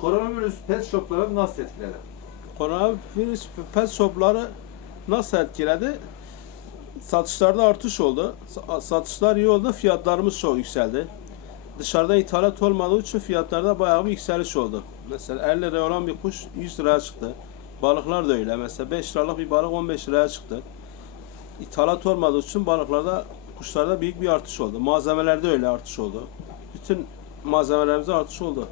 Koronavirüs pet shopları nasıl etkiledi? Koronavirüs pet shopları nasıl etkiledi? Satışlarda artış oldu. Sa- Satışlar iyi oldu. Fiyatlarımız çok yükseldi. Dışarıda ithalat olmadığı için fiyatlarda bayağı bir yükseliş oldu. Mesela 50 liraya olan bir kuş 100 liraya çıktı. Balıklar da öyle. Mesela 5 liralık bir balık 15 liraya çıktı. İthalat olmadığı için balıklarda, kuşlarda büyük bir artış oldu. Malzemelerde öyle artış oldu. Bütün malzemelerimizde artış oldu.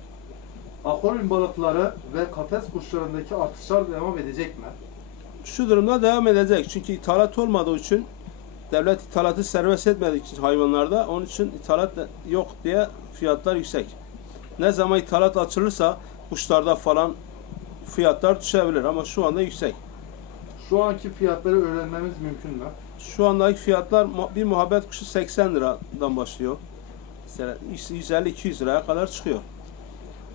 Akvaryum balıkları ve kafes kuşlarındaki artışlar devam edecek mi? şu durumda devam edecek. Çünkü ithalat olmadığı için devlet ithalatı serbest etmediği için hayvanlarda onun için ithalat yok diye fiyatlar yüksek. Ne zaman ithalat açılırsa kuşlarda falan fiyatlar düşebilir ama şu anda yüksek. Şu anki fiyatları öğrenmemiz mümkün mü? Şu andaki fiyatlar bir muhabbet kuşu 80 liradan başlıyor. Mesela 150-200 liraya kadar çıkıyor.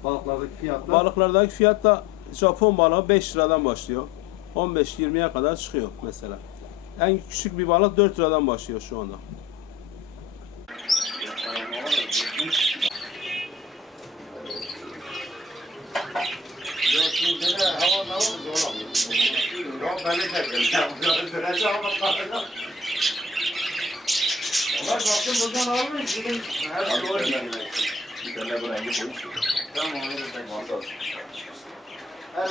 Balıklardaki fiyatlar Balıklardaki fiyat da Japon balığı 5 liradan başlıyor. 15-20'ye kadar çıkıyor mesela. En küçük bir balık 4 liradan başlıyor şu anda. Her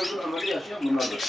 uzun ömrü yaşayan bunlardır.